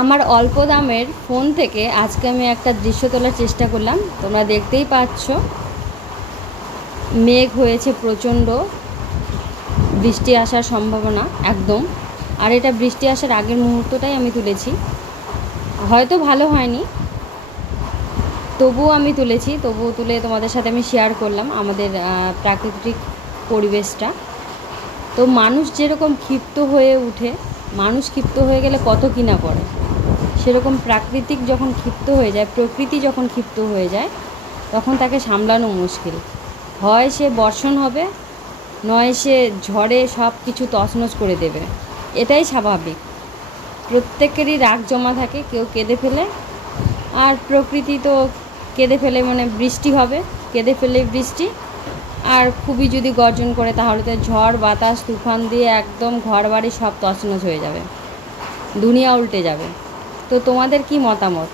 আমার অল্প দামের ফোন থেকে আজকে আমি একটা দৃশ্য তোলার চেষ্টা করলাম। তোমরা দেখতেই পাচ্ছ, মেঘ হয়েছে প্রচণ্ড, বৃষ্টি আসার সম্ভাবনা একদম। আর এটা বৃষ্টি আসার আগের মুহূর্তটাই আমি তুলেছি, হয়তো ভালো হয়নি, তবুও আমি তুলেছি। তবুও তুলে তোমাদের সাথে আমি শেয়ার করলাম আমাদের প্রাকৃতিক পরিবেশটা। তো মানুষ যেরকম ক্ষিপ্ত হয়ে উঠে, মানুষ ক্ষিপ্ত হয়ে গেলে কত কি না করে, সেরকম প্রাকৃতিক যখন ক্ষিপ্ত হয়ে যায়, প্রকৃতি যখন ক্ষিপ্ত হয়ে যায়, তখন তাকে সামলানো মুশকিল। হয় সে বর্ষণ হবে, নয় সে ঝড়ে সব কিছু তছনছ করে দেবে। এটাই স্বাভাবিক। প্রত্যেকেরই রাগ জমা থাকে, কেউ কেঁদে ফেলে। আর প্রকৃতি তো কেঁদে ফেলে, মানে বৃষ্টি হবে, কেঁদে ফেলে বৃষ্টি। আর খুবই যদি গর্জন করে তাহলে তো ঝড় বাতাস তুফান দিয়ে একদম ঘর বাড়ি সব তছনছ হয়ে যাবে, দুনিয়া উল্টে যাবে। তো তোমাদের কি মতামত?